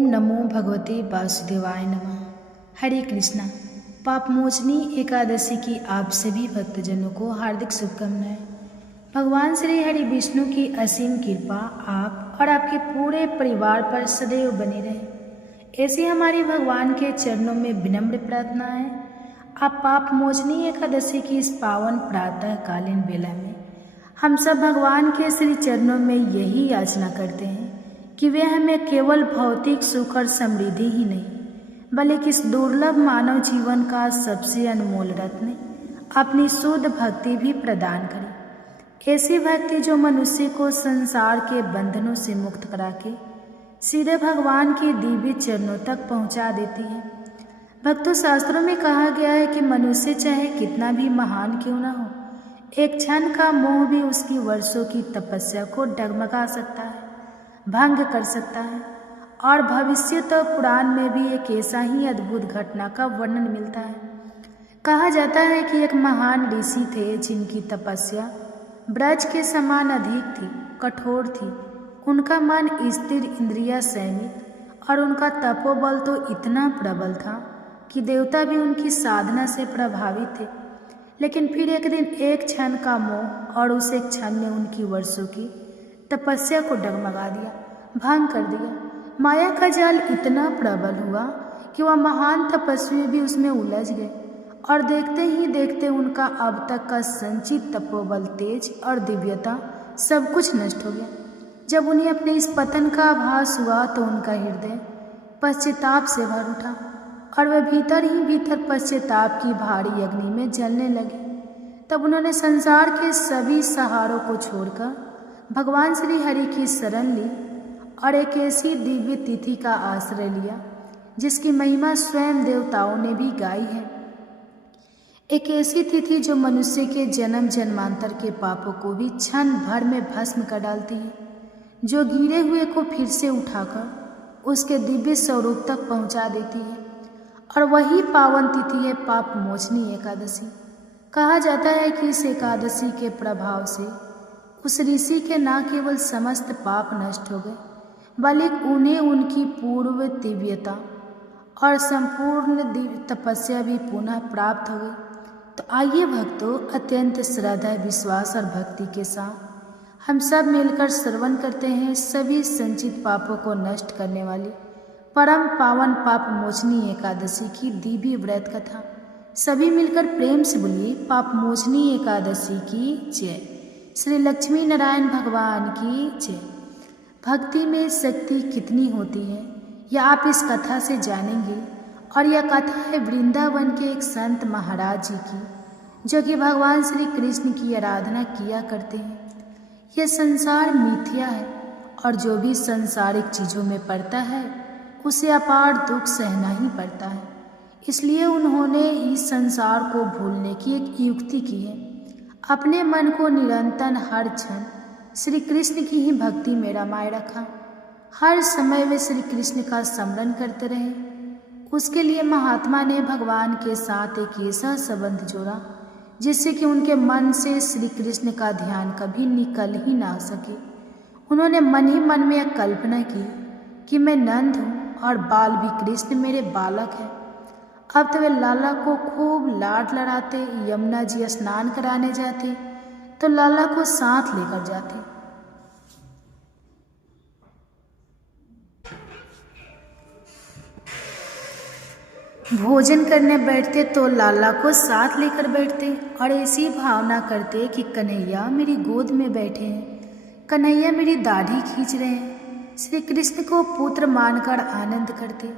ओम नमो भगवते वासुदेवाय नमः। हरे कृष्णा। पापमोचनी एकादशी की आप सभी भक्तजनों को हार्दिक शुभकामनाएं। भगवान श्री हरि विष्णु की असीम कृपा आप और आपके पूरे परिवार पर सदैव बनी रहे, ऐसी हमारी भगवान के चरणों में विनम्र प्रार्थना है। आप पापमोचनी एकादशी की इस पावन प्रातः कालीन बेला में हम सब भगवान के श्री चरणों में यही याचना करते हैं कि वे हमें केवल भौतिक सुख और समृद्धि ही नहीं बल्कि इस दुर्लभ मानव जीवन का सबसे अनमोल रत्न अपनी शुद्ध भक्ति भी प्रदान करें। ऐसी भक्ति जो मनुष्य को संसार के बंधनों से मुक्त करा के सीधे भगवान के दिव्य चरणों तक पहुंचा देती है। भक्तों, शास्त्रों में कहा गया है कि मनुष्य चाहे कितना भी महान क्यों न हो, एक क्षण का मोह भी उसकी वर्षों की तपस्या को डगमगा सकता है, भंग कर सकता है। और भविष्य तो पुराण में भी एक ऐसा ही अद्भुत घटना का वर्णन मिलता है। कहा जाता है कि एक महान ऋषि थे जिनकी तपस्या ब्रज के समान अधिक थी, कठोर थी। उनका मन स्थिर, इंद्रिया संयमित और उनका तपोबल तो इतना प्रबल था कि देवता भी उनकी साधना से प्रभावित थे। लेकिन फिर एक दिन एक क्षण का मोह और उस एक क्षण ने उनकी वर्षों की तपस्या को डगमगा दिया, भंग कर दिया। माया का जाल इतना प्रबल हुआ कि वह महान तपस्वी भी उसमें उलझ गए और देखते ही देखते उनका अब तक का संचित तपोबल, तेज और दिव्यता सब कुछ नष्ट हो गया। जब उन्हें अपने इस पतन का आभास हुआ तो उनका हृदय पश्चाताप से भर उठा और वे भीतर ही भीतर पश्चाताप की भारी अग्नि में जलने लगे। तब उन्होंने संसार के सभी सहारों को छोड़कर भगवान श्री हरि की शरण ली और एक ऐसी दिव्य तिथि का आश्रय लिया जिसकी महिमा स्वयं देवताओं ने भी गाई है। एक ऐसी तिथि जो मनुष्य के जन्म जन्मांतर के पापों को भी क्षण भर में भस्म कर डालती है, जो गिरे हुए को फिर से उठाकर उसके दिव्य स्वरूप तक पहुंचा देती है। और वही पावन तिथि है पापमोचनी एकादशी। कहा जाता है कि इस एकादशी के प्रभाव से उस ऋषि के न केवल समस्त पाप नष्ट हो गए बल्कि उन्हें उनकी पूर्व दिव्यता और संपूर्ण दिव्य तपस्या भी पुनः प्राप्त हो गई। तो आइए भक्तों, अत्यंत श्रद्धा, विश्वास और भक्ति के साथ हम सब मिलकर श्रवण करते हैं सभी संचित पापों को नष्ट करने वाली परम पावन पापमोचनी एकादशी की दिव्य व्रत कथा। सभी मिलकर प्रेम से बोलिए, पापमोचनी एकादशी की जय। श्री लक्ष्मी नारायण भगवान की जय। भक्ति में शक्ति कितनी होती है यह आप इस कथा से जानेंगे। और यह कथा है वृंदावन के एक संत महाराज जी की, जो कि भगवान श्री कृष्ण की आराधना किया करते हैं। यह संसार मिथ्या है और जो भी सांसारिक चीज़ों में पड़ता है उसे अपार दुख सहना ही पड़ता है। इसलिए उन्होंने इस संसार को भूलने की एक युक्ति की है। अपने मन को निरंतर हर क्षण श्री कृष्ण की ही भक्ति में रमाए रखा। हर समय वे श्री कृष्ण का स्मरण करते रहे। उसके लिए महात्मा ने भगवान के साथ एक ऐसा संबंध जोड़ा जिससे कि उनके मन से श्री कृष्ण का ध्यान कभी निकल ही ना सके। उन्होंने मन ही मन में यह कल्पना की कि मैं नंद हूँ और बाल भी कृष्ण मेरे बालक हैं। अब तो वे लाला को खूब लाड लड़ाते, यमुना जी स्नान कराने जाते तो लाला को साथ लेकर जाते। भोजन करने बैठते तो लाला को साथ लेकर बैठते और ऐसी भावना करते कि कन्हैया मेरी गोद में बैठे हैं, कन्हैया मेरी दाढ़ी खींच रहे हैं। श्री कृष्ण को पुत्र मानकर आनंद करते।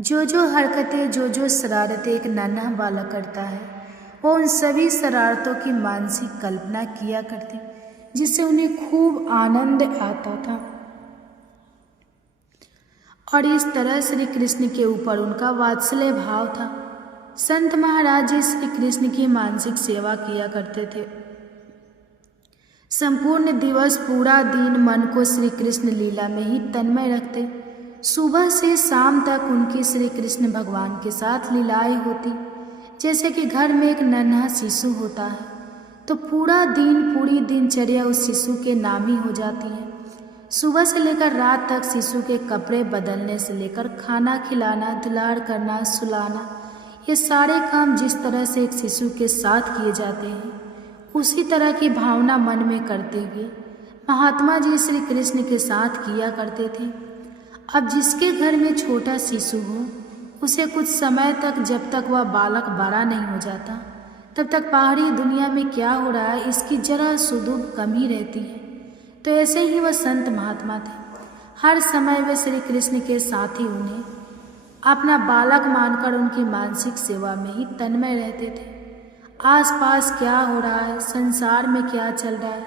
जो हरकतें, जो शरारतें एक नन्हा बालक करता है, वो उन सभी शरारतों की मानसिक कल्पना किया करते, जिससे उन्हें खूब आनंद आता था। और इस तरह श्री कृष्ण के ऊपर उनका वात्सल्य भाव था। संत महाराज जी श्री कृष्ण की मानसिक सेवा किया करते थे। संपूर्ण दिवस, पूरा दिन मन को श्री कृष्ण लीला में ही तन्मय रखते। सुबह से शाम तक उनकी श्री कृष्ण भगवान के साथ लीलाएं होती। जैसे कि घर में एक नन्हा शिशु होता है तो पूरा दिन, पूरी दिनचर्या उस शिशु के नाम ही हो जाती है। सुबह से लेकर रात तक शिशु के कपड़े बदलने से लेकर खाना खिलाना, दुलार करना, सुलाना, ये सारे काम जिस तरह से एक शिशु के साथ किए जाते हैं, उसी तरह की भावना मन में करते हुए महात्मा जी श्री कृष्ण के साथ किया करते थे। अब जिसके घर में छोटा शिशु हो, उसे कुछ समय तक, जब तक वह बालक बड़ा नहीं हो जाता, तब तक बाहरी दुनिया में क्या हो रहा है इसकी जरा सुदूर कम ही रहती है। तो ऐसे ही वह संत महात्मा थे। हर समय वे श्री कृष्ण के साथ ही उन्हें अपना बालक मानकर उनकी मानसिक सेवा में ही तन्मय रहते थे। आसपास क्या हो रहा है, संसार में क्या चल रहा है,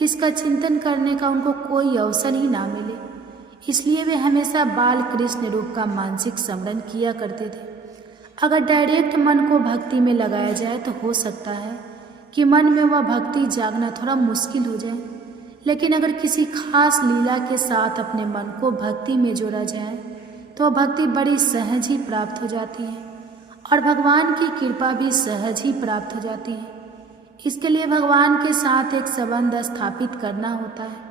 इसका चिंतन करने का उनको कोई अवसर ही ना मिले, इसलिए वे हमेशा बाल कृष्ण रूप का मानसिक स्मरण किया करते थे। अगर डायरेक्ट मन को भक्ति में लगाया जाए तो हो सकता है कि मन में वह भक्ति जागना थोड़ा मुश्किल हो जाए, लेकिन अगर किसी खास लीला के साथ अपने मन को भक्ति में जोड़ा जाए तो वह भक्ति बड़ी सहज ही प्राप्त हो जाती है और भगवान की कृपा भी सहज ही प्राप्त हो जाती है। इसके लिए भगवान के साथ एक संबंध स्थापित करना होता है।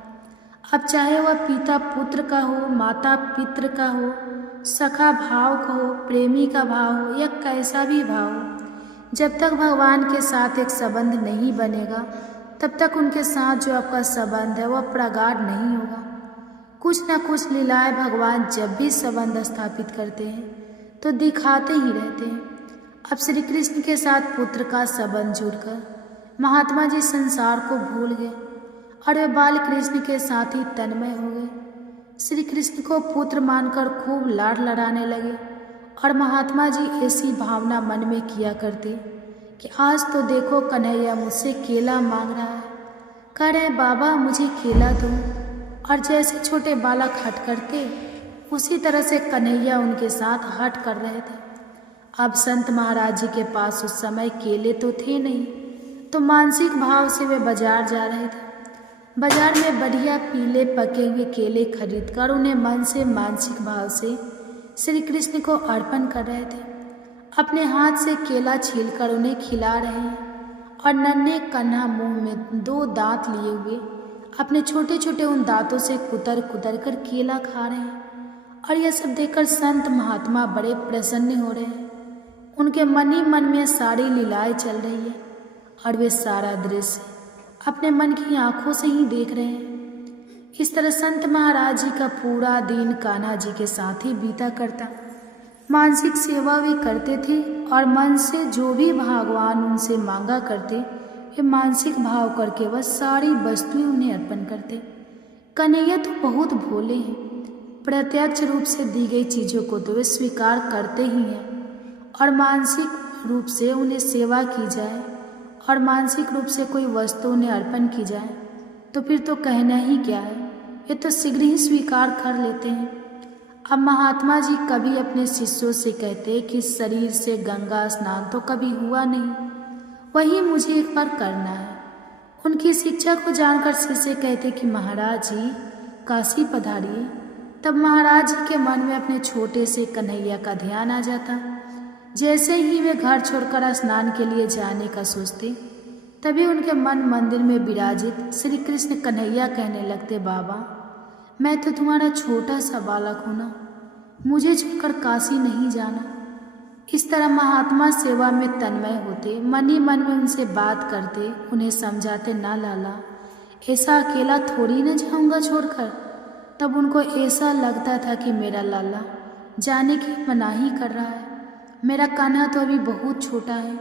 अब चाहे वह पिता पुत्र का हो, माता पितृ का हो, सखा भाव का हो, प्रेमी का भाव हो या कैसा भी भाव हो, जब तक भगवान के साथ एक संबंध नहीं बनेगा तब तक उनके साथ जो आपका संबंध है वह प्रगाढ़ नहीं होगा। कुछ न कुछ लीलाएं भगवान जब भी संबंध स्थापित करते हैं तो दिखाते ही रहते हैं। अब श्री कृष्ण के साथ पुत्र का संबंध जुड़कर महात्मा जी संसार को भूल गए और वे बाल कृष्ण के साथ ही तन्मय हो गए। श्री कृष्ण को पुत्र मानकर खूब लाड लड़ाने लगे और महात्मा जी ऐसी भावना मन में किया करते कि आज तो देखो कन्हैया मुझसे केला मांग रहा है, कह रहे बाबा मुझे केला दो। और जैसे छोटे बालक हट करते उसी तरह से कन्हैया उनके साथ हट कर रहे थे। अब संत महाराज जी के पास उस समय केले तो थे नहीं, तो मानसिक भाव से वे बाजार जा रहे थे। बाजार में बढ़िया पीले पके हुए केले खरीदकर उन्हें मन से, मानसिक भाव से श्री कृष्ण को अर्पण कर रहे थे। अपने हाथ से केला छीलकर उन्हें खिला रहे हैं और नन्हे कन्हा मुंह में 2 दांत लिए हुए अपने छोटे छोटे उन दांतों से कुतर कुतर कर केला खा रहे हैं। और यह सब देखकर संत महात्मा बड़े प्रसन्न हो रहे हैं। उनके मन ही मन में सारी लीलाएं चल रही है और वे सारा दृश्य अपने मन की आंखों से ही देख रहे हैं। इस तरह संत महाराज जी का पूरा दिन कान्हा जी के साथ ही बीता करता। मानसिक सेवा भी करते थे और मन से जो भी भगवान उनसे मांगा करते वे मानसिक भाव करके वह सारी वस्तुएं उन्हें अर्पण करते। कन्हैया तो बहुत भोले हैं, प्रत्यक्ष रूप से दी गई चीज़ों को तो वे स्वीकार करते ही हैं और मानसिक रूप से उन्हें सेवा की जाए और मानसिक रूप से कोई वस्तु उन्हें अर्पण की जाए तो फिर तो कहना ही क्या है, ये तो शीघ्र ही स्वीकार कर लेते हैं। अब महात्मा जी कभी अपने शिष्यों से कहते कि शरीर से गंगा स्नान तो कभी हुआ नहीं, वही मुझे एक बार करना है। उनकी शिक्षा को जानकर शिष्य कहते कि महाराज जी काशी पधारिए। तब महाराज जी के मन में अपने छोटे से कन्हैया का ध्यान आ जाता। जैसे ही वे घर छोड़कर स्नान के लिए जाने का सोचते, तभी उनके मन मंदिर में विराजित श्री कृष्ण कन्हैया कहने लगते, बाबा मैं तो तुम्हारा छोटा सा बालक हूँ ना, मुझे छोड़कर काशी नहीं जाना। इस तरह महात्मा सेवा में तन्मय होते, मन ही मन में उनसे बात करते, उन्हें समझाते, ना लाला ऐसा अकेला थोड़ी न जाऊंगा छोड़कर। तब उनको ऐसा लगता था कि मेरा लाला जाने की मनाही कर रहा है, मेरा कान्हा तो अभी बहुत छोटा है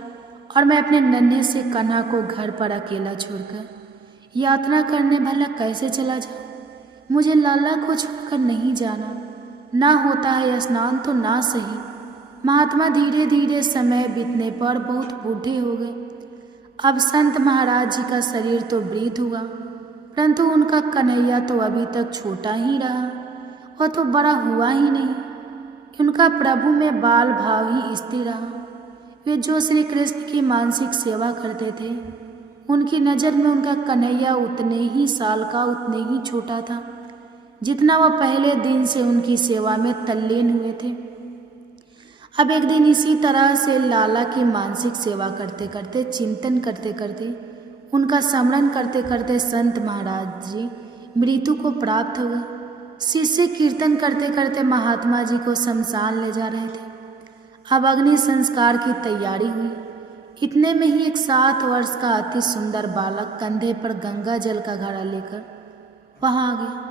और मैं अपने नन्हे से कान्हा को घर पर अकेला छोड़कर यात्रा करने भला कैसे चला जाऊँ। मुझे लाला को छोड़कर नहीं जाना, ना होता है स्नान तो ना सही। महात्मा धीरे धीरे समय बीतने पर बहुत बूढ़े हो गए। अब संत महाराज जी का शरीर तो वृद्ध हुआ, परंतु उनका कन्हैया तो अभी तक छोटा ही रहा, वह तो बड़ा हुआ ही नहीं। उनका प्रभु में बाल भाव ही स्थिर रहा। वे जो श्री कृष्ण की मानसिक सेवा करते थे, उनकी नज़र में उनका कन्हैया उतने ही साल का, उतने ही छोटा था जितना वह पहले दिन से उनकी सेवा में तल्लीन हुए थे। अब एक दिन इसी तरह से लाला की मानसिक सेवा करते करते, चिंतन करते करते, उनका स्मरण करते करते संत महाराज जी मृत्यु को प्राप्त हो गए। शिष्य कीर्तन करते करते महात्मा जी को शमशान ले जा रहे थे। अब अग्नि संस्कार की तैयारी हुई। इतने में ही एक 7 वर्ष का अति सुंदर बालक कंधे पर गंगा जल का घड़ा लेकर वहां आ गया।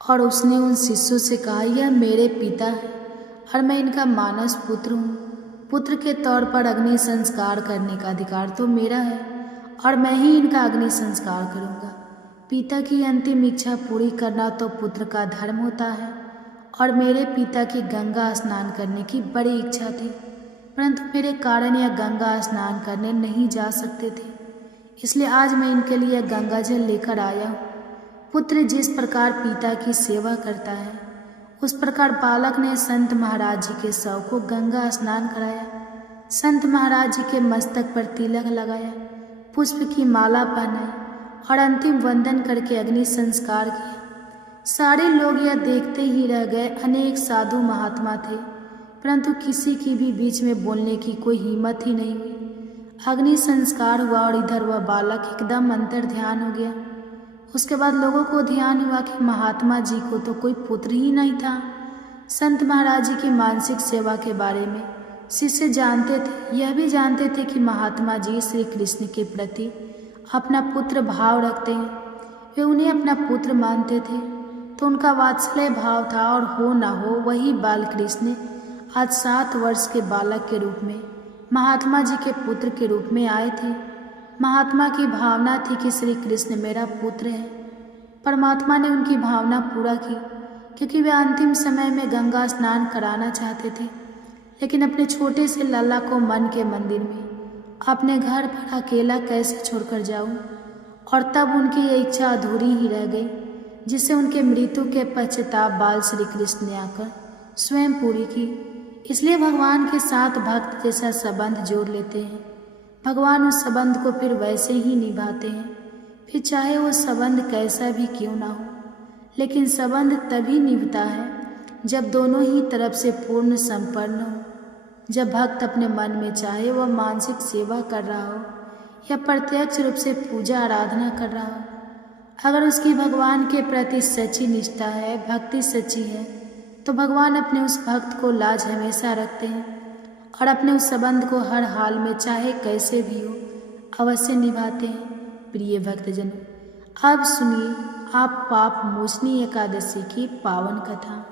और उसने उन शिष्यों से कहा, यह मेरे पिता है और मैं इनका मानस पुत्र हूँ। पुत्र के तौर पर अग्नि संस्कार करने का अधिकार तो मेरा है और मैं ही इनका अग्नि संस्कार करूँगा। पिता की अंतिम इच्छा पूरी करना तो पुत्र का धर्म होता है और मेरे पिता की गंगा स्नान करने की बड़ी इच्छा थी, परंतु मेरे कारण यह गंगा स्नान करने नहीं जा सकते थे, इसलिए आज मैं इनके लिए गंगा जल लेकर आया हूँ। पुत्र जिस प्रकार पिता की सेवा करता है, उस प्रकार बालक ने संत महाराज जी के शव को गंगा स्नान कराया। संत महाराज जी के मस्तक पर तिलक लगाया, पुष्प की माला पहनाई और अंतिम वंदन करके अग्नि संस्कार किया। सारे लोग यह देखते ही रह गए। अनेक साधु महात्मा थे, परंतु किसी की भी बीच में बोलने की कोई हिम्मत ही नहीं हुई। अग्नि संस्कार हुआ और इधर वह बालक एकदम अंतर ध्यान हो गया। उसके बाद लोगों को ध्यान हुआ कि महात्मा जी को तो कोई पुत्र ही नहीं था। संत महाराज जी की मानसिक सेवा के बारे में शिष्य जानते थे, यह भी जानते थे कि महात्मा जी श्री कृष्ण के प्रति अपना पुत्र भाव रखते हैं। वे उन्हें अपना पुत्र मानते थे, तो उनका वात्सल्य भाव था। और हो ना हो वही बाल कृष्ण आज 7 वर्ष के बालक के रूप में महात्मा जी के पुत्र के रूप में आए थे। महात्मा की भावना थी कि श्री कृष्ण मेरा पुत्र है। परमात्मा ने उनकी भावना पूरा की, क्योंकि वे अंतिम समय में गंगा स्नान कराना चाहते थे, लेकिन अपने छोटे से लल्ला को मन के मंदिर में अपने घर पर अकेला कैसे छोड़कर जाऊं। और तब उनकी ये इच्छा अधूरी ही रह गई, जिससे उनके मृत्यु के पश्चाताप बाल श्री कृष्ण ने आकर स्वयं पूरी की। इसलिए भगवान के साथ भक्त जैसा संबंध जोड़ लेते हैं, भगवान उस संबंध को फिर वैसे ही निभाते हैं, फिर चाहे वो संबंध कैसा भी क्यों ना हो। लेकिन संबंध तभी निभता है जब दोनों ही तरफ से पूर्ण संपन्न हो। जब भक्त अपने मन में चाहे वह मानसिक सेवा कर रहा हो या प्रत्यक्ष रूप से पूजा आराधना कर रहा हो, अगर उसकी भगवान के प्रति सच्ची निष्ठा है, भक्ति सच्ची है, तो भगवान अपने उस भक्त को लाज हमेशा रखते हैं और अपने उस संबंध को हर हाल में चाहे कैसे भी हो अवश्य निभाते हैं। प्रिय भक्तजनों, अब सुनिए आप पाप मोचनी एकादशी की पावन कथा।